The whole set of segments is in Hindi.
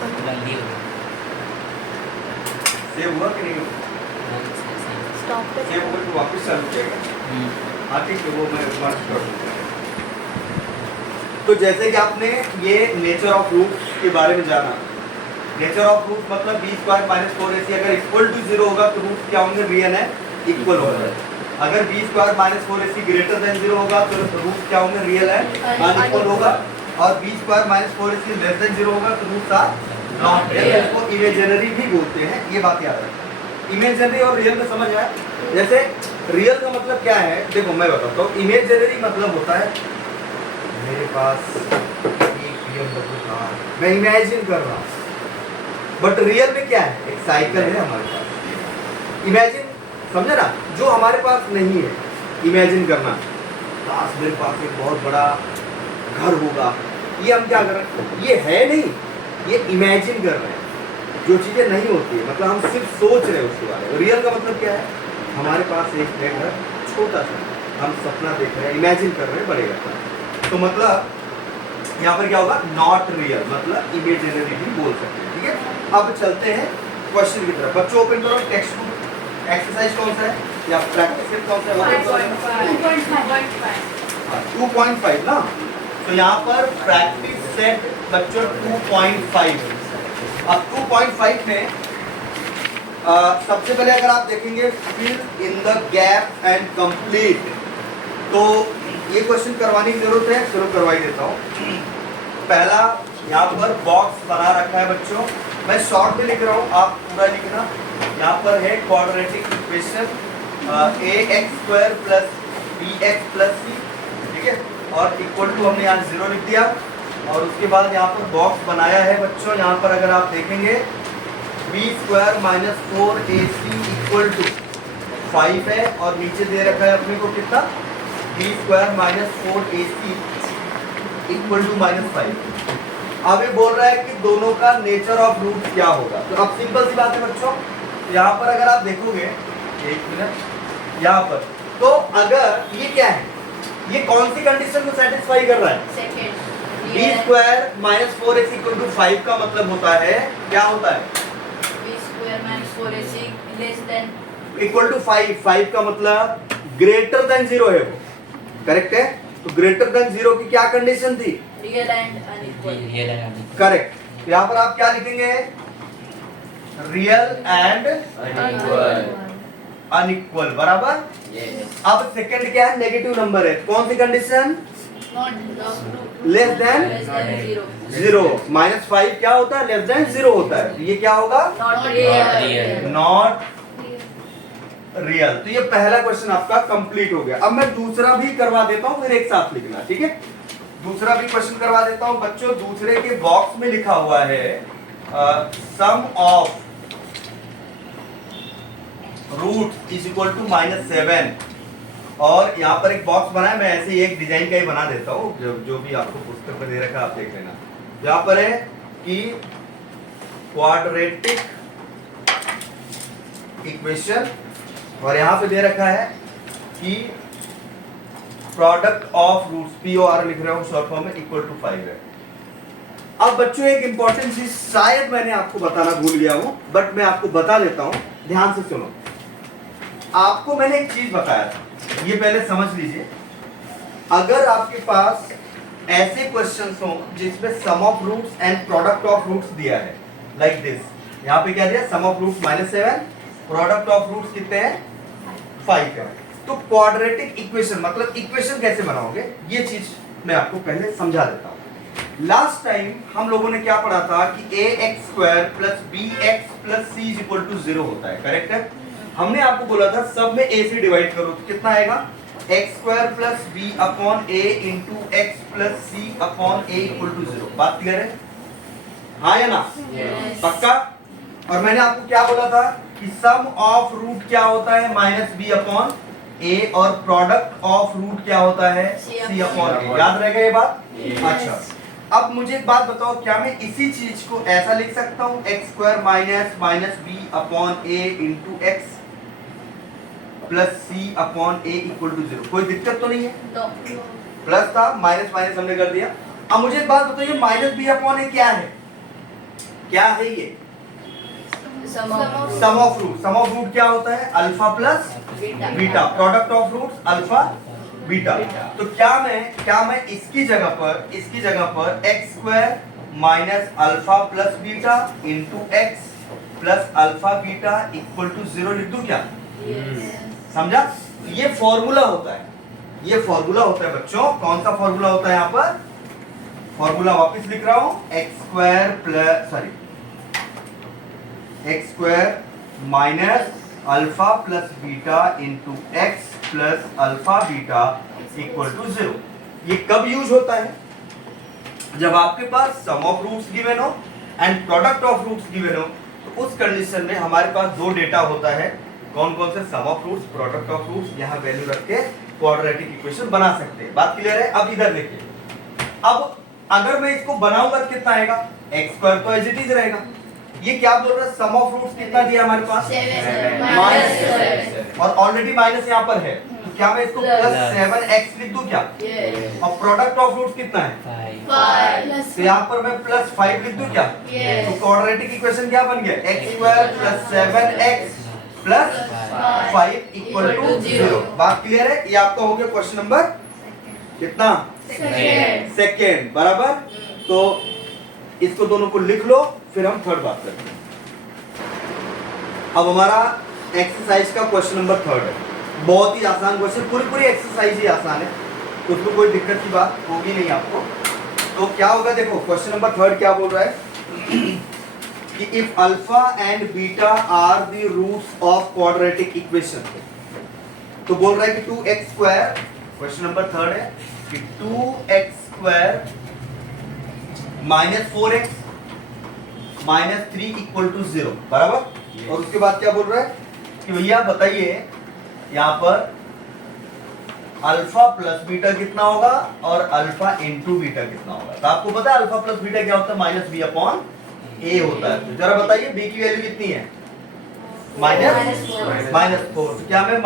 जल्दी हो सेव हुआ कि नहीं? स्टॉप पे सेव होकर तो वापस चालू किया। हाँ ठीक है, वो मैं मर्ज कर दूंगा। तो जैसे कि आपने ये नेचर ऑफ रूट के बारे में जाना, नेचर ऑफ रूट मतलब बी स्क्वायर माइनस 4ac अगर इक्वल टू 0 होगा तो रूट क्या होंगे? रियल है, इक्वल होगा। अगर b square minus 4ac greater than 0 होगा तो रूट क्या होंगे? रियल है, अनइक्वल होगा। और b square minus 4ac less than 0 होगा तो रूट आर नॉट रियल। इसको इमेजिनरी भी बोलते हैं, ये बात याद रखना। इमेजिनरी और रियल में समझ आया? जैसे रियल का मतलब क्या है, देखो मैं बताता हूँ। इमेजिनरी मतलब होता है मेरे पास एक BMW कार, मैं इमेजिन कर रहा हूँ। बट रियल में क्या है? एक साइकिल है हमारे पास। इमेजिन, समझे ना? जो हमारे पास नहीं है, इमेजिन करना। काश मेरे पास एक बहुत बड़ा घर होगा, ये हम क्या कर रहे हैं? ये है नहीं, ये इमेजिन कर रहे हैं। जो चीजें नहीं होती है, मतलब हम सिर्फ सोच रहे हैं उसके बारे में। रियल का मतलब क्या है? हमारे पास एक है घर छोटा सा, हम सपना देख रहे हैं, इमेजिन कर रहे हैं बड़े घर का। तो मतलब यहाँ पर क्या होगा? नॉट रियल, मतलब इमेजिनरी भी बोल सकते हैं। ठीक है, अब चलते हैं क्वेश्चन की तरफ। बच्चों ओपन करो टेक्स्ट बुक। एक्सरसाइज कौन सा है या प्रैक्टिस कौन सा है? 2.5 ना। तो यहाँ पर प्रैक्टिस सेट बच्चों 2.5। अब 2.5 में सबसे पहले अगर आप देखेंगे fill in the gap and complete, तो ये क्वेश्चन करवाने की जरूरत है। चलो करवाई देता हूँ। पहला यहाँ पर बॉक्स बना रखा है बच्चों, मैं शॉर्ट में लिख रहा हूँ, आप पूरा लिखना। यहाँ पर है quadratic equation ax² plus bx plus c, ठीक है, और इक्वल टू हमने यहाँ 0 लिख दिया। और उसके बाद यहाँ पर बॉक्स बनाया है बच्चों। यहाँ पर अगर आप देखेंगे b² minus 4ac equal to 5 है, और नीचे दे रखा है अपने को कितना? b² minus 4ac equal to -5। अब ये बोल रहा है कि दोनों का नेचर ऑफ रूट क्या होगा। तो अब सिंपल सी बात है बच्चों, यहाँ पर अगर आप देखोगे, एक मिनट, यहाँ पर तो अगर ये क्या है, ये कौन सी कंडीशन को सेटिस्फाई कर रहा है? b² minus 4ac equal to 5 का मतलब होता है, क्या होता है? b² minus 4ac less than equal to 5 का मतलब ग्रेटर देन 0 है वो, करेक्ट है? तो ग्रेटर देन 0 की क्या कंडीशन थी? Real and unequal. करेक्ट। यहाँ पर आप क्या लिखेंगे? रियल एंड अनइक्वल, बराबर। अब सेकंड क्या है? नेगेटिव नंबर है, कौन सी कंडीशन? Less than 0। -5 क्या होता है? लेस देन 0 होता है। तो ये क्या होगा? Not real. तो ये पहला क्वेश्चन आपका कंप्लीट हो गया। अब मैं दूसरा भी करवा देता हूं, फिर एक साथ लिखना, ठीक है? दूसरा भी क्वेश्चन करवा देता हूं बच्चों। दूसरे के बॉक्स में लिखा हुआ है sum of root is equal to -7। और यहाँ पर एक बॉक्स बना है, मैं ऐसे ही एक डिजाइन का ही बना देता हूँ, जो भी आपको पुस्तक में दे रखा है आप देख लेना। यहाँ पर है कि क्वाड्रेटिक इक्वेशन, और यहाँ पे दे रखा है कि प्रोडक्ट ऑफ रूट्स, POR लिख रहा हूँ शॉर्ट फॉर्म में, इक्वल टू 5 है। अब बच्चों एक इंपॉर्टेंट चीज शायद मैंने आपको बताना भूल गया हूँ, बट मैं आपको बता देता हूँ, ध्यान से सुनो। आपको मैंने एक चीज बताया था, ये पहले समझ लीजिए। अगर आपके पास ऐसे क्वेश्चंस हो जिसमें sum of roots and product of roots दिया है, लाइक दिस, यहाँ पे क्या दिया? Sum of roots -7, product of roots कितने हैं? 5 है। तो क्वाड्रेटिक इक्वेशन मतलब इक्वेशन कैसे बनाओगे, ये चीज मैं आपको पहले समझा देता हूँ। लास्ट टाइम हम लोगों ने क्या पढ़ा था कि ax² plus bx plus c is equal to 0 होता है, करेक्ट है? हमने आपको बोला था सब में a से डिवाइड करो, तो कितना आएगा? x² plus b upon a into x plus c upon a equal to 0। बात क्लियर है? हाँ या ना? पक्का? और मैंने आपको क्या बोला था कि सम ऑफ रूट क्या होता है? -b अपॉन a, और प्रोडक्ट ऑफ रूट क्या होता है? c upon a। याद रहेगा ये बात? अच्छा, अब मुझे एक बात बताओ, क्या मैं इसी चीज को ऐसा लिख सकता हूँ? x² minus b upon a into x plus c upon a equal to 0। कोई दिक्कत तो नहीं है? प्लस था, माइनस माइनस हमने कर दिया। अब मुझे एक बात बताइए, -b अपॉन a क्या है? क्या है ये? Sum of sum of root. Sum of root क्या होता है? Alpha plus beta. Beta. Product of roots alpha beta. तो क्या मैं इसकी जगह पर x square minus alpha plus beta into x plus alpha beta equal to 0 लिख दूं क्या? Yes. समझा? ये फॉर्मूला होता है, ये फॉर्मूला होता है बच्चों। कौन सा फॉर्मूला होता है यहाँ पर? फॉर्मूला वापस लिख रहा हूं, x square minus alpha plus beta into x plus alpha beta equal to 0। ये कब यूज होता है? जब आपके पास सम ऑफ रूट्स गिवन हो and product of roots given हो। तो उस कंडीशन में हमारे पास दो डेटा होता है। कौन कौन से? Sum of roots, product of roots. यहाँ वैल्यू रख के क्वाड्रेटिक इक्वेशन बना सकते हैं। बात क्लियर है? अब इधर देखिए, अब अगर मैं इसको बनाऊंगा तो कितना आएगा? एक्स स्क्वायर तो एज इट इज रहेगा। ये क्या बोल रहा है? सम ऑफ रूट्स कितना दिया हमारे पास? 7 माइनस minus 7 और ऑलरेडी माइनस यहाँ पर है, तो क्या मैं इसको Plus. प्लस 7x लिख दूं क्या? Yes. और प्रोडक्ट ऑफ रूट्स कितना है? 5. तो यहाँ पर मैं प्लस 5 लिख दूं क्या? Yes. तो क्वाड्रेटिक इक्वेशन क्या बन गया? X square plus 7x plus 5 equal to 0। बात क्लियर है? ये आपका हो गया क्वेश्चन नंबर कितना? Second. सेकेंड। बराबर। तो इसको दोनों को लिख लो, फिर हम थर्ड बात करते हैं। अब हमारा एक्सरसाइज का क्वेश्चन नंबर थर्ड है। बहुत ही आसान क्वेश्चन, पूरी एक्सरसाइज ही आसान है, उसमें कोई दिक्कत की बात होगी नहीं आपको। तो क्या होगा देखो, क्वेश्चन नंबर थर्ड क्या बोल रहा है कि if alpha and beta are the roots of quadratic equation. तो बोल रहा है कि 2x square, question number third है कि 2x square minus 4x minus 3 equal to 0। बराबर। और उसके बाद क्या बोल रहा है कि भैया बताइए यहाँ पर अल्फा प्लस बीटा कितना होगा और अल्फा इंटू बीटा कितना होगा। तो आपको पता है अल्फा प्लस बीटा क्या होता है? माइनस बी अपॉन ए होता है। तो जरा बताइए बी की वैल्यू कितनी है? माइनस 4। तो क्या मैं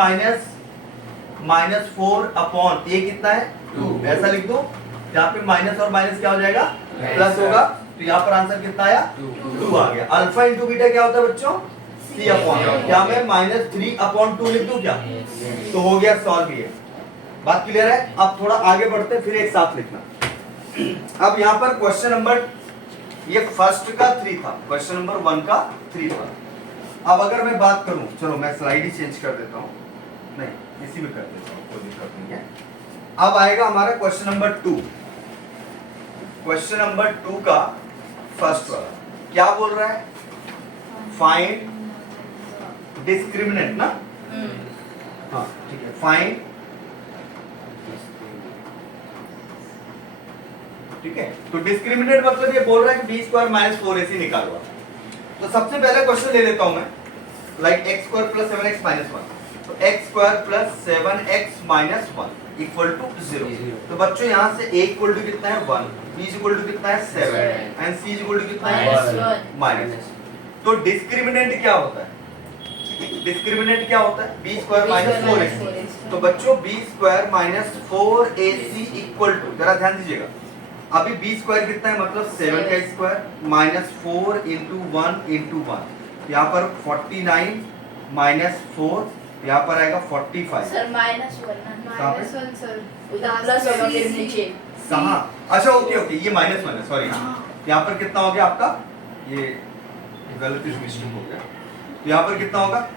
माइनस 4 अपॉन ए कितना है? 2। ऐसा लिख दो। यहाँ पे माइनस और माइनस क्या हो जाएगा? प्लस होगा। तो यहाँ पर आंसर कितना आया? 2 आ गया। अल्फा इंटू बीटा क्या होता है बच्चों? सी अपॉन। क्या मैं माइनस 3 अपॉन 2 लिख दूं क्या? तो हो गया सॉल्व। ये बात क्लियर है? अब थोड़ा आगे बढ़ते हैं, फिर एक साथ लिखना। अब यहाँ पर क्वेश्चन नंबर, ये फर्स्ट का 3 था, क्वेश्चन नंबर 1 का 3 था। अब अगर मैं बात करूं, चलो मैं स्लाइड ही चेंज कर देता हूं, नहीं इसी में कर देता हूं, कोई दिक्कत नहीं है। अब आएगा हमारा क्वेश्चन नंबर 2। क्वेश्चन नंबर 2 का फर्स्ट वाला क्या बोल रहा है? फाइंड डिस्क्रिमिनेंट ना? हाँ ठीक है, फाइंड, ठीक है। तो डिस्क्रिमिनेंट मतलब ये बोल रहा है कि बी स्क्वायर माइनस 4ac निकालो। तो सबसे पहले क्वेश्चन ले लेता हूं मैं, like x square plus 7x minus 1। तो x square plus 7x minus 1 equal to 0। तो बच्चों यहाँ से a इक्वल टू कितना है? 1, b इक्वल टू कितना है? 7 एंड c इक्वल टू कितना है? माइनस। तो डिस्क्रिमिनेंट क्या होता है? डिस्क्रिमिनेंट क्या होता है? B square minus 4ac। तो बच्चों B square minus 4ac equal to, जरा ध्यान दीजिएगा, अभी बी स्क्वायर कितना है? मतलब 7 का स्क्वायर माइनस 4 इंटू 1 इंटू 1, यहाँ पर 49 माइनस 4, यहाँ पर आएगा 45। सर माइनस 1 सर उधर प्लस होगा फिर नीचे। कहाँ? अच्छा ओके, ये माइनस 1 है, सॉरी। यहाँ पर कितना हो गया आपका? ये गलती से मिस्टेक हो गया। तो यहाँ पर कितना होगा?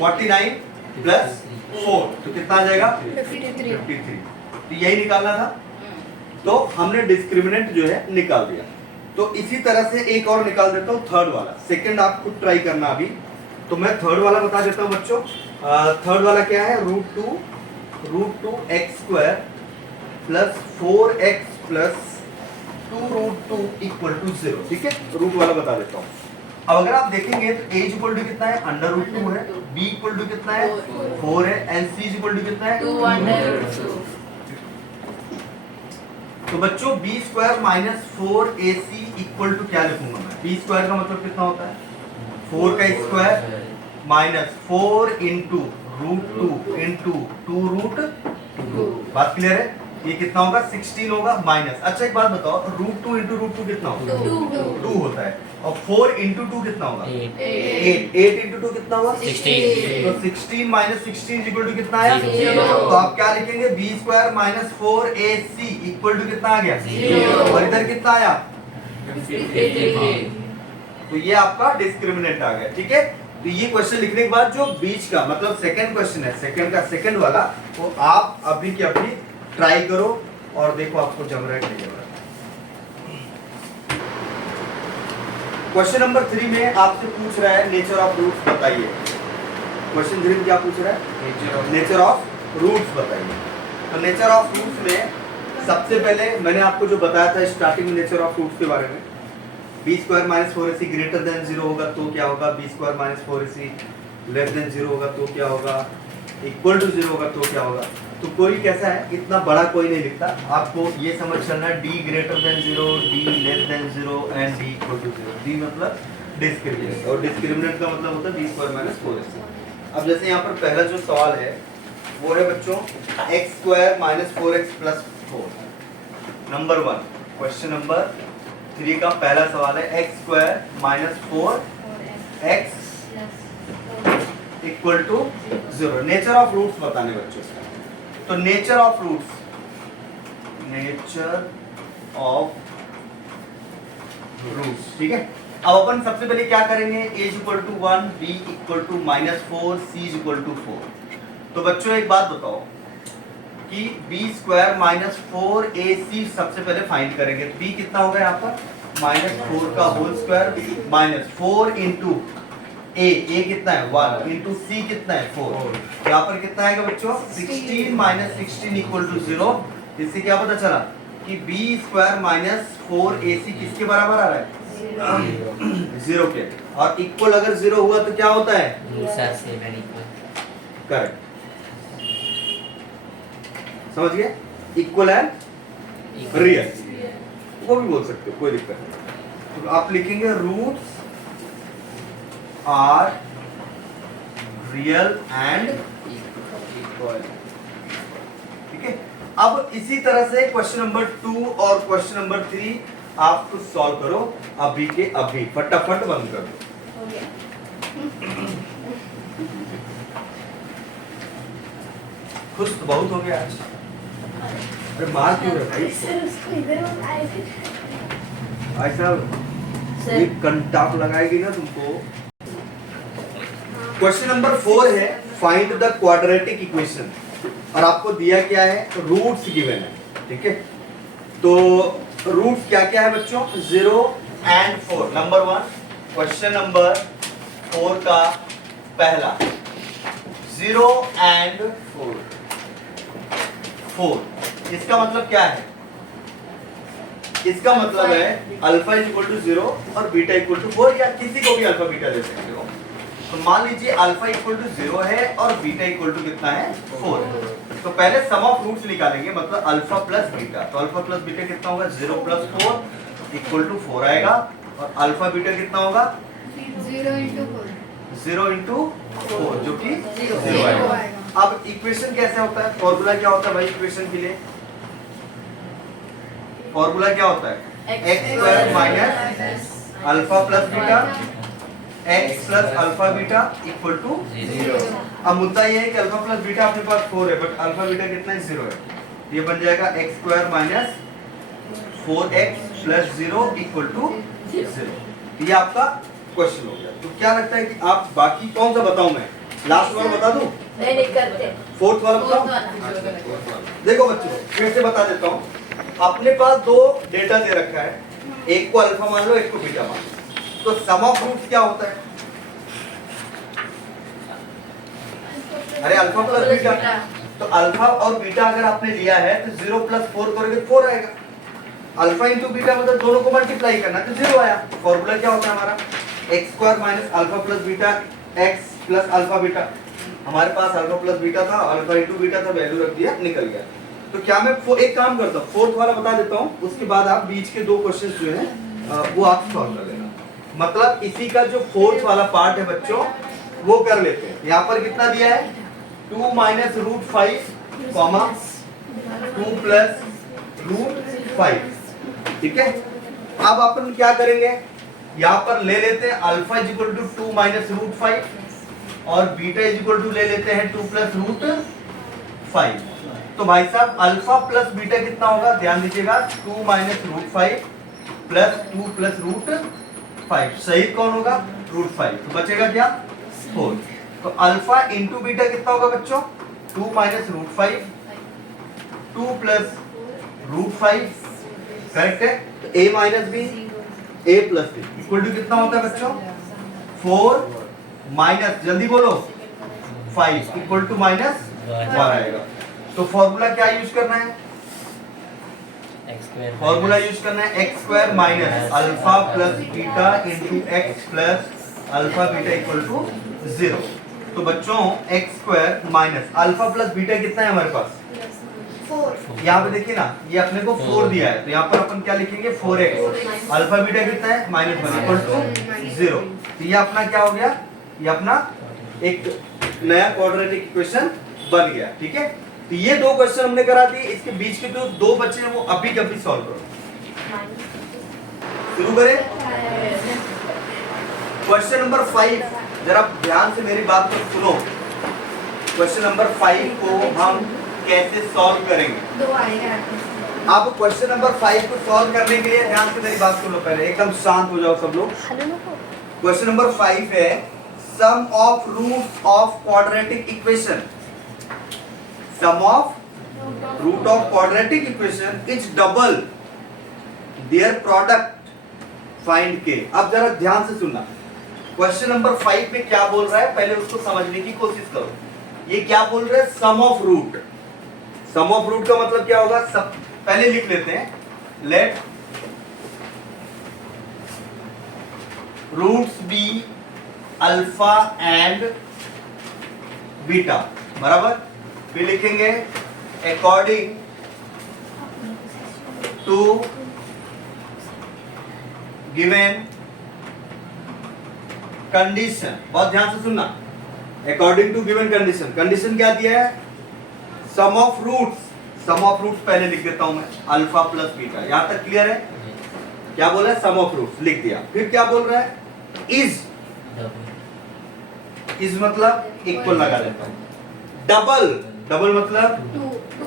49 प्लस 4, तो कितना आ जाएगा? 53। तो यही निकालना था। तो हमने डिस्क्रिमिनेंट जो है निकाल दिया। तो इसी तरह से एक और निकाल देता हूँ, थर्ड वाला। सेकंड आप खुद ट्राई करना अभी। तो मैं थर्ड वाला बता देता हूँ बच्चों। थर्ड वाला क्या है? Root two X square plus 4x plus 2√2 equal to 0। ठीक है, रूट वाला बता देता हूँ। अब अगर आप देखेंगे तो a इक्वल टू कितना है? √2 है। b इक्वल टू कितना है? 4 है। एंड c इक्वल टू कितना है? 2√2। तो बच्चों B square minus 4ac equal to क्या लिखूंगा मैं? बी स्क्वायर का मतलब कितना होता है? 4 का स्क्वायर माइनस 4 इंटू √2 इंटू 2√2। बात क्लियर है? ये कितना होगा 16 होगा माइनस। अच्छा एक बात बताओ, रूट 2 इंटू रूट 2 कितना होगा? 2 होता है। और 4 इंटू 2 कितना होगा? 8 इंटू 2 कितना होगा? 16। तो 16 माइनस 16 इक्वल टू कितना आया? Zero। तो आप क्या लिखेंगे? B square minus 4ac equal to कितना आ गया? Zero। और इधर कितना आया? 53। तो ये आपका डिस्क्रिमिनेंट आ गया। ठीक है, तो ये क्वेश्चन लिखने के बाद जो बीच का मतलब सेकंड क्वेश्चन है, सेकंड का सेकंड वाला, वो आप अभी के अभी ट्राई करो और देखो आपको जम रहा है कि नहीं जम रहा। क्वेश्चन नंबर 3 में आपसे पूछ रहा है नेचर ऑफ रूट्स बताइए। क्वेश्चन 3 में क्या पूछ रहा है? नेचर ऑफ रूट्स बताइए। तो नेचर ऑफ रूट्स में सबसे पहले मैंने आपको जो बताया था स्टार्टिंग में नेचर ऑफ रूट्स के बारे में, B square minus 4ac greater than 0 होगा तो क्या होगा? B square minus 4ac less than 0 होगा तो क्या होगा? इक्वल टू 0 होगा तो क्या होगा? तो कोई कैसा है, इतना बड़ा कोई नहीं लिखता, आपको ये समझ चलना है d greater than 0, d less than 0 and d equal to 0। d मतलब डिस्क्रिमिनेंट और डिस्क्रिमिनेंट का मतलब होता है बी स्क्वायर माइनस 4ac। अब जैसे यहाँ पर पहला जो सवाल है वो है बच्चों x square minus 4x plus 4। Number 1 question number 3 का पहला सवाल है x square minus 4x equal to 0। Nature of roots बताने बच्चों। तो nature of roots, nature of roots, ठीक है। अब अपन सबसे पहले क्या करेंगे? a equal to 1, b equal to minus 4, c equal to 4। तो बच्चों एक बात बताओ कि b स्क्वायर माइनस 4ac सबसे पहले फाइंड करेंगे। b कितना होगा यहाँ पर? माइनस 4 का whole square minus 4 into a कितना है? 1 इंटू c कितना है? 4। यहाँ पर कितना आएगा बच्चों? 16 माइनस 16 इक्वल टू 0। इससे क्या पता चला कि b स्क्वायर माइनस 4ac किसके बराबर आ रहा है? 0 के। और इक्वल अगर 0 हुआ तो क्या होता है? करेक्ट, समझ गए? इक्वल एंड रियल, वो भी बोल सकते हो, कोई दिक्कत नहीं। तो आप लिखेंगे roots are real and equal. ठीक है, अब इसी तरह से क्वेश्चन नंबर 2 और क्वेश्चन नंबर 3 आप कुछ सॉल्व करो अभी के अभी, फटाफट बंद कर दो। खुश तो बहुत हो गया आज। अरे मार क्यों रहा भाई? ऐसा एक कंटाप लगाएगी ना तुमको। क्वेश्चन नंबर 4 है फाइंड द क्वाड्रेटिक इक्वेशन और आपको दिया क्या है? रूट्स गिवन है। ठीक है, तो रूट्स क्या क्या है बच्चों? 0 एंड 4। नंबर 1 क्वेश्चन नंबर 4 का पहला 0 एंड 4। इसका मतलब क्या है? इसका मतलब है अल्फा इक्वल टू 0 और बीटा इक्वल टू 4, या किसी को भी अल्फा बीटा दे सकते हो। तो मान लीजिए अल्फा इक्वल टू 0 है और बीटा इक्वल टू कितना है? 4। तो पहले सम ऑफ रूट्स निकालेंगे, मतलब अल्फा प्लस बीटा। तो अल्फा प्लस बीटा कितना होगा? 0 प्लस 4 इक्वल टू 4 आएगा। और अल्फा बीटा कितना होगा? 0 इंटू 4 जो कि 0 आएगा। अब इक्वेशन कैसे होता है? फॉर्मूला क्या होता है भाई इक्वेशन के लिए? फॉर्मूला क्या होता है? X square minus alpha plus beta X plus alpha beta equal to 0। अब मुद्दा ये है कि अल्फा प्लस बीटा अपने पास 4 है, बट अल्फा बीटा कितना है? 0 है। ये बन जाएगा X square minus 4x plus 0 equal to 0। ये आपका क्वेश्चन हो गया। तो क्या लगता है कि आप बाकी कौन सा बताऊं मैं? लास्ट वाला बता दूं? नहीं करते। फोर्थ वाला बताऊं? देखो बच्चों फिर से बता देता हूं। अपने पास दो डेटा दे रखा है, एक को अल्फा मान लो, एक को बीटा मान लो। तो सम ऑफ रूट्स क्या होता है? अरे अल्फा प्लस बीटा। तो अल्फा और बीटा अगर आपने लिया है तो 0 प्लस 4 करोगे 4 आएगा। अल्फा इंटू बीटा मतलब दोनों को मल्टीप्लाई करना तो 0 आया। फॉर्मूला क्या होता है हमारा? X square minus alpha plus beta X plus alpha beta. हमारे पास अल्फा प्लस बीटा था, अल्फा इंटू बीटा था, वैल्यू रख दिया, निकल गया। तो क्या मैं एक काम करता हूँ, फोर्थ वाला बता देता हूँ, उसके बाद आप बीच के दो क्वेश्चन जो है वो आप सॉल्व कर लेना। मतलब इसी का जो फोर्थ वाला पार्ट है बच्चों वो कर लेते हैं। यहाँ पर कितना दिया है? 2 minus root 5 comma 2 plus root 5। ठीक है, अब अपन क्या करेंगे, यहाँ पर ले लेते हैं alpha is equal to 2 minus root 5 और बीटा इज इक्वल टू ले लेते हैं 2 प्लस रूट 5। तो भाई साहब अल्फा प्लस बीटा कितना होगा, ध्यान दीजिएगा 2 minus root 5 plus 2 plus root 5। सही कौन होगा, रूट 5। तो बचेगा क्या, 4। तो अल्फा इंटू बीटा कितना होगा बच्चों, 2 minus root 5 2 plus root 5। Correct है। तो a minus B a plus B equal to कितना होता है बच्चों, 4 माइनस, जल्दी बोलो, 5 इक्वल टू माइनस 1 आएगा। तो फॉर्मूला क्या यूज करना है, फॉर्मूला यूज करना है X square minus alpha plus beta into x plus alpha beta equal to 0। तो बच्चों X square minus alpha plus beta कितना है हमारे पास, 4। यहाँ पे देखिए ना, ये अपने को 4 दिया है, तो यहाँ पर अपन क्या लिखेंगे 4x। अल्फा बीटा कितना है, -1 इक्वल टू 0। तो ये अपना क्या हो गया, ये अपना एक नया क्वाड्रेटिक इक्वेशन बन गया। ठीक है, तो ये 2 क्वेश्चन हमने करा दिए, इसके बीच के जो 2 बचे हैं वो अभी के अभी सॉल्व करो। शुरू करें। क्वेश्चन नंबर 5, जरा ध्यान से मेरी बात को सुनो। क्वेश्चन नंबर 5 को हम कैसे सॉल्व करेंगे। 2 आएगा। अब क्वेश्चन नंबर 5 को सॉल्व करने के लिए ध्यान से मेरी बात सुनो, पहले एकदम शांत हो जाओ सब लोग। क्वेश्चन नंबर 5 है sum of roots of quadratic equation. Sum of root of quadratic equation is double their product find के। अब जरा ध्यान से सुनना, क्वेश्चन नंबर 5 में क्या बोल रहा है पहले उसको समझने की कोशिश करो। ये क्या बोल रहे हैं, sum of root. Sum of root का मतलब क्या होगा, सब पहले लिख लेते हैं, let roots be alpha and beta, बराबर। फिर लिखेंगे अकॉर्डिंग टू गिवन कंडीशन। बहुत ध्यान से सुनना, according to given condition. Condition क्या दिया है, sum of roots. Sum of roots पहले लिख देता हूं मैं, अल्फा प्लस बीटा। यहां तक क्लियर है, क्या बोला है, सम ऑफ रूट्स लिख दिया। फिर क्या बोल रहा है, इज मतलब इक्वल लगा देता हूं। डबल, डबल मतलब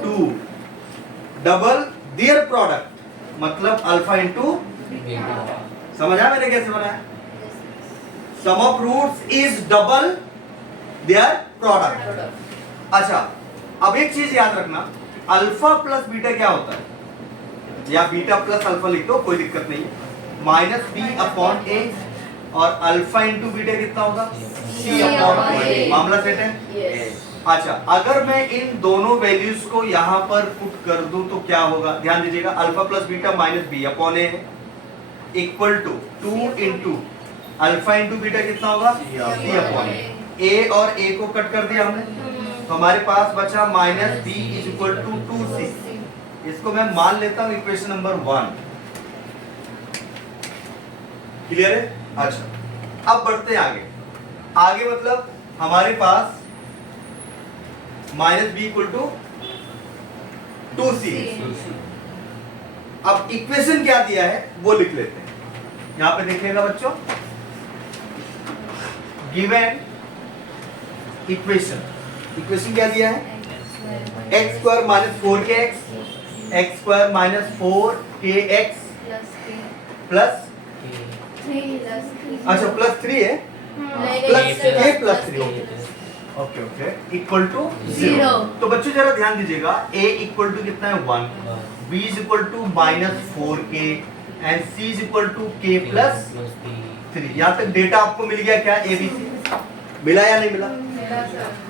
2। डबल देयर प्रोडक्ट मतलब अल्फा इंटू, समझा मैंने कैसे बनाया। Sum of roots is double their product. अच्छा, अब एक चीज याद रखना, अल्फा प्लस बीटा क्या होता है, या बीटा प्लस अल्फा लिख दो, कोई दिक्कत नहीं है। माइनस बी अपॉन ए और अल्फा इंटू बीटा कितना होगा, सी अपॉन ए। मामला सेट है। अच्छा, अगर मैं इन दोनों वैल्यूज को यहाँ पर पुट कर दूं तो क्या होगा, ध्यान दीजिएगा। Alpha plus beta minus B upon A equal to 2 into alpha into beta कितना होगा, सी अपॉन ए और ए को कट कर दिया हमने, तो हमारे पास बचा minus B is equal to 2c। इसको मैं मान लेता हूं इक्वेशन नंबर 1। क्लियर है। अच्छा, अब बढ़ते हैं आगे। आगे मतलब हमारे पास minus B equal to 2c। अब इक्वेशन क्या दिया है वो लिख लेते हैं। यहां पे देखिएगा बच्चों, गिवन इक्वेशन, इक्वेशन क्या दिया है, X square minus 4kx, X square minus 4kx plus, अच्छा प्लस 3 है, plus k plus 3, okay okay, equal to 0। तो बच्चों जरा ध्यान दीजिएगा, a इक्वल टू कितना है 1, b is equal to minus 4k and c is equal to k plus 3। यहाँ तक डेटा आपको मिल गया क्या, ABC मिला या नहीं मिला।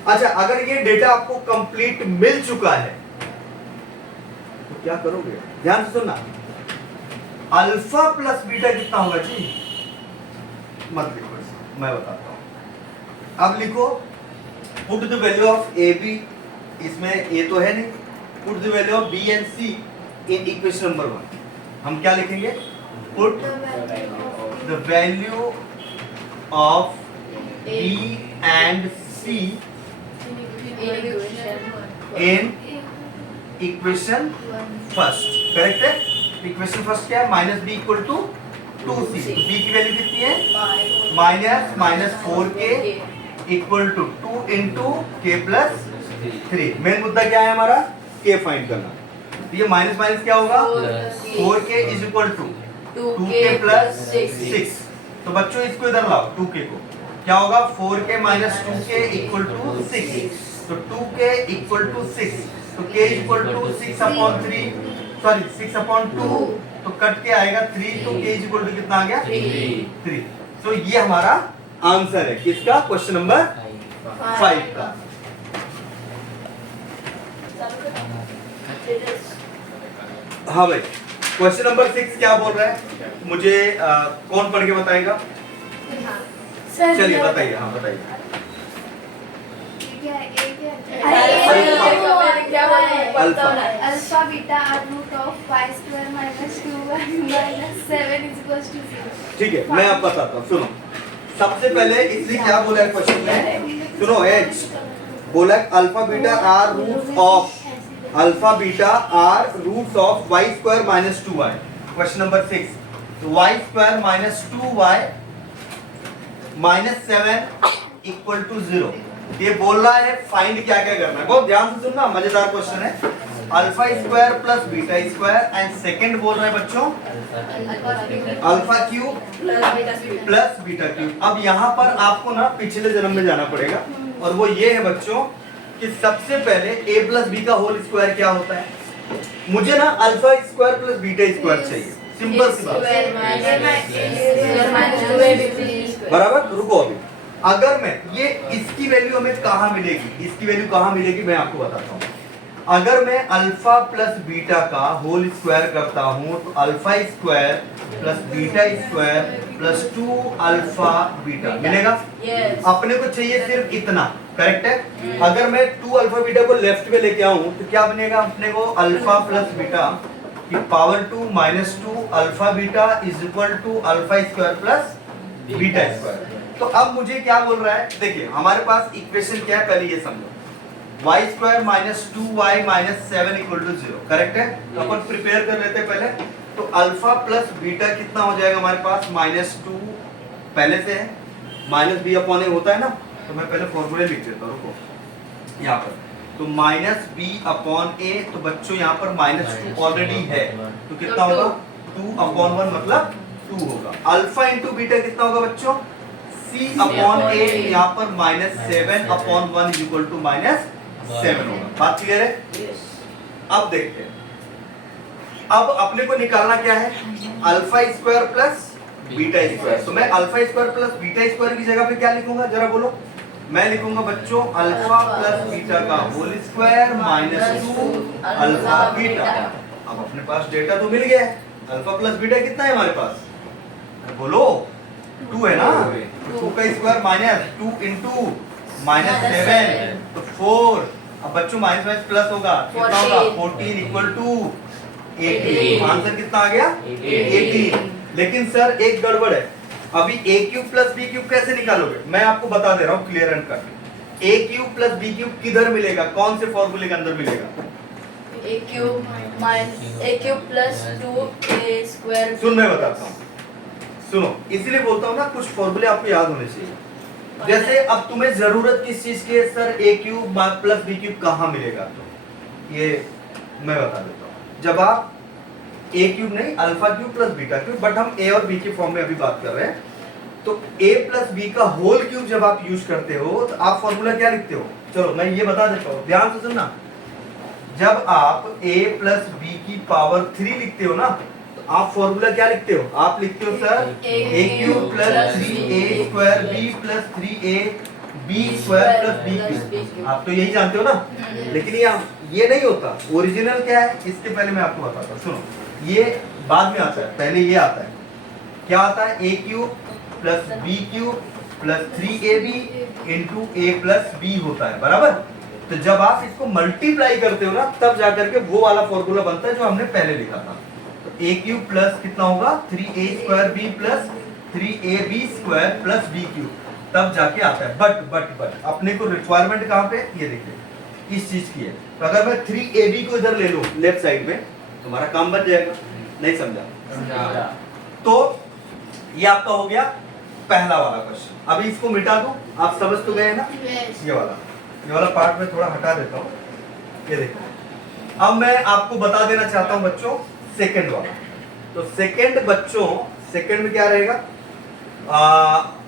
अच्छा, अगर ये डेटा आपको कंप्लीट मिल चुका है तो क्या करोगे, ध्यान से सुनना। अल्फा प्लस बीटा कितना होगा जी, मत लिखो, मैं बताता हूं। अब लिखो, put the value of A B, इसमें ए तो है नहीं, put the value of B and C in equation number 1। हम क्या लिखेंगे, put the value of B and C in equation first, correct है। इक्वेशन फर्स्ट क्या है, minus B equal to 2c। B की वैल्यू कितनी है, minus 4k equal to 2 into K plus 3। Main मुद्दा क्या है हमारा, k फाइंड करना। तो ये माइनस माइनस क्या होगा, 4k is equal to 2k plus 6। तो बच्चों इसको इधर लाओ, 2k को, क्या होगा 4k minus 2k equal to 6। तो 2k इक्वल टू 6, तो k equal to 6 upon 3, sorry 6 upon 2, तो कट के आएगा 3, तो k इक्वल टू कितना आ गया 3। तो ये हमारा आंसर है किसका, क्वेश्चन नंबर 5 का। हाँ भाई, क्वेश्चन नंबर 6 क्या बोल रहा है मुझे कौन पढ़ के बताएगा, चलिए बताइए, हाँ बताइए। Alpha beta are root of y square minus 2y minus 7 is equal to 0। ठीक है, मैं आपको बताता हूँ, सुनो। सबसे पहले इसलिए क्या बोला है क्वेश्चन में, सुनो, एच बोला alpha beta are root of, alpha beta are root of y square minus 2y। Question number 6, तो y square minus 2y minus 7 equal to 0। ये बोल रहा है फाइंड क्या क्या करना है, बहुत ध्यान से सुनना, मजेदार क्वेश्चन है। Alpha square plus beta square and second बोल रहा है बच्चों alpha cube plus beta cube. अब यहाँ पर आपको ना पिछले जन्म में जाना पड़ेगा, और वो ये है बच्चों कि सबसे पहले a प्लस बी का होल स्क्वायर क्या होता है। मुझे ना alpha square plus beta square चाहिए, सिंपल सी बात, बराबर। रुको अभी, अगर मैं ये इसकी वैल्यू हमें कहाँ मिलेगी, इसकी वैल्यू कहाँ मिलेगी मैं आपको बताता हूँ। अगर मैं अल्फा प्लस बीटा का होल स्क्वायर करता हूँ तो alpha square plus beta square plus 2 alpha beta मिलेगा। अपने को चाहिए सिर्फ इतना, करेक्ट है। अगर मैं 2 अल्फा बीटा को लेफ्ट में लेके आऊं तो क्या बनेगा अपने को, अल्फा प्लस बीटा की power 2 minus 2 alpha beta is equal to alpha square plus beta square. तो अब मुझे क्या बोल रहा है, देखिए हमारे पास इक्वेशन क्या है, पहले ये समझो, y square minus 2y minus 7 equal to 0, correct है। तो अपन प्रिपेयर कर लेते हैं पहले, तो अल्फा प्लस बीटा कितना हो जाएगा हमारे पास, माइनस 2 पहले से है, माइनस बी अपॉन ए होता है ना, तो मैं पहले फॉर्मूले लिख देता हूँ, रुको यहाँ पर, तो माइनस बी अपॉन ए, तो बच्चों यहाँ पर माइनस 2 ऑलरेडी है, तो कितना होगा 2 अपॉन 1 मतलब 2 होगा। अल्फा इंटू बीटा कितना होगा बच्चों, c अपॉन ए, यहाँ पर minus 7 upon 1 equal to minus 7 होगा। बात क्लियर है। अब देखते हैं, अब अपने को निकालना क्या है, alpha square plus beta square. तो मैं alpha square plus beta square की जगह पे क्या लिखूंगा जरा बोलो, मैं लिखूंगा बच्चों अल्फा प्लस बीटा का whole square minus 2 alpha beta. अब अपने पास डेटा तो मिल गया है, अल्फा प्लस बीटा कितना है हमारे पास, बोलो 2 है ना, 2 का स्क्वायर माइनस 2 इंटू माइनस 7 तो 4। अब बच्चों माइनस माइनस प्लस होगा, कितना होगा 14 इक्वल टू 18। आंसर कितना आ गया 18। लेकिन सर एक गड़बड़ है, अभी a cube plus b cube कैसे निकालोगे, मैं आपको बता दे रहा हूँ clear and cut. a cube plus b cube किधर मिलेगा, कौन से फॉर्मूले के अंदर मिलेगा, a cube plus 2a square. सुन मैं बताता हूँ, सुनो, इसलिए बोलता हूँ ना कुछ फॉर्मूले आपको याद होने चाहिए। जैसे अब तुम्हें जरूरत किस चीज की है, sir a cube plus b cube कहाँ मिलेगा, तो ये मैं बता देता हूँ। जब आप a क्यूब नहीं alpha cube plus beta cube, but हम a और b के फॉर्म में अभी बात कर रहे हैं, तो a प्लस b का होल क्यूब जब आप यूज करते हो तो आप फॉर्मूला क्या लिखते हो, चलो मैं ये बता देता हूँ, ध्यान से सुनना। जब आप a प्लस b की पावर 3 लिखते हो ना, तो आप फॉर्मूला क्या लिखते हो, आप लिखते हो sir a cube plus 3a square b plus 3a b square plus b cube. आप तो यही जानते हो ना, लेकिन ये नहीं होता। ओरिजिनल क्या है, इसके पहले मैं आपको बताता हूँ, सुनो, ये बाद में आता है, पहले ये आता है, क्या आता है, a cube plus b cube plus 3ab into a plus b होता है, बराबर। तो जब आप इसको मल्टीप्लाई करते हो ना, तब जाकर के वो वाला फॉर्मूला बनता है जो हमने पहले लिखा था। तो a क्यूब प्लस कितना होगा 3a square b plus 3ab square plus b cube, तब जाके आता है। बट अपने को रिक्वायरमेंट कहाँ पे, ये देखिए किस चीज की है। तो अगर मैं 3AB को इधर ले लूं लेफ्ट साइड में, तुम्हारा काम बन जाएगा। नहीं समझा? समझा। तो ये आपका हो गया पहला वाला क्वेश्चन। अभी इसको मिटा दूं, आप समझ तो गए ना? Yes. ये वाला पार्ट में थोड़ा हटा देता हूँ। ये देखो, अब मैं आपको बता देना चाहता हूँ बच्चों सेकंड वाला। तो सेकंड बच्चों, सेकंड में क्या रहेगा?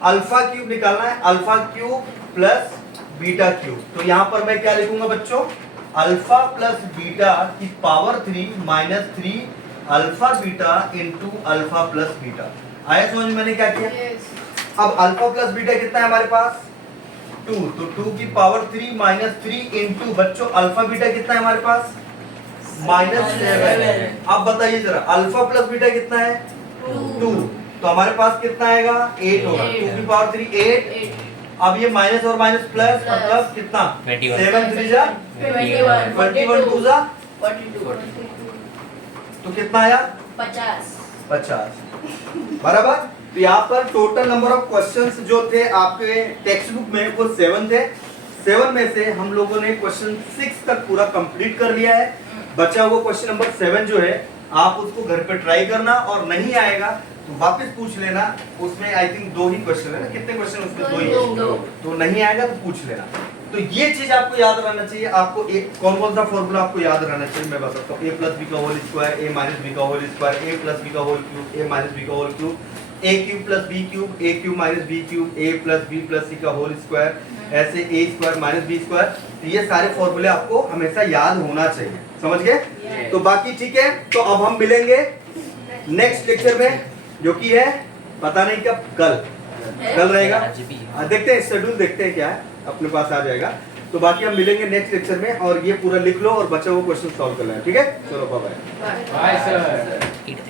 अल्फा क्यूब निकालना है, alpha cube plus beta cube. तो यहाँ पर मैं क्या लिखूंगा बच्चों? अल्फा प्लस बीटा की power 3 minus 3 alpha beta into alpha plus beta. आया समझ में मैंने क्या किया? Yes. अब अल्फा प्लस बीटा कितना है हमारे पास? 2, तो 2 की पावर 3 माइनस 3 इंटू बच्चों अल्फा बीटा कितना है हमारे पास? -7। अब बताइए जरा अल्फा प्लस बीटा कितना है? 2, तो हमारे पास कितना आएगा? 8 होगा। 2 की पावर 3 8। 8. अब ये माइनस और माइनस प्लस प्लस। मतलब कितना? 21। 7 3 जा 21. 21 2 जा 42. तो कितना आया? 50. 50 बराबर। तो यहाँ पर टोटल नंबर ऑफ क्वेश्चंस जो थे आपके टेक्स्ट बुक में वो 7 थे। 7 में से हम लोगों ने क्वेश्चन 6 तक पूरा कंप्लीट कर लिया है। बचा हुआ क्वेश्चन नंबर 7 जो है आप उसको घर पे ट्राई करना, और नहीं आएगा तो वापस पूछ लेना। उसमें आई थिंक 2 ही क्वेश्चन है ना? कितने क्वेश्चन उसमें? 2 ही है। दो। तो नहीं आएगा तो पूछ लेना। तो ये चीज आपको याद रहना चाहिए। आपको एक कौन कौन सा फॉर्मूला आपको याद रहना चाहिए मैं बताता हूँ। a प्लस बी का whole square, a minus b का whole square, a plus b का whole cube, a minus b का whole cube, a cube plus b cube, a cube minus b cube, a plus b plus c का होल स्क्वायर, ऐसे a square minus b square. तो ये सारे फॉर्मूले आपको हमेशा याद होना चाहिए। समझ गए? Yes. तो बाकी ठीक है। तो अब हम मिलेंगे नेक्स्ट लेक्चर में, जो कि है पता नहीं कब, कल रहेगा। देखते हैं शेड्यूल, देखते हैं क्या है, अपने पास आ जाएगा। तो बाकी हम मिलेंगे नेक्स्ट लेक्चर में, और ये पूरा लिख लो और बचा हुआ क्वेश्चन सॉल्व कर लेना। ठीक है, चलो बाय बाय। Bye sir.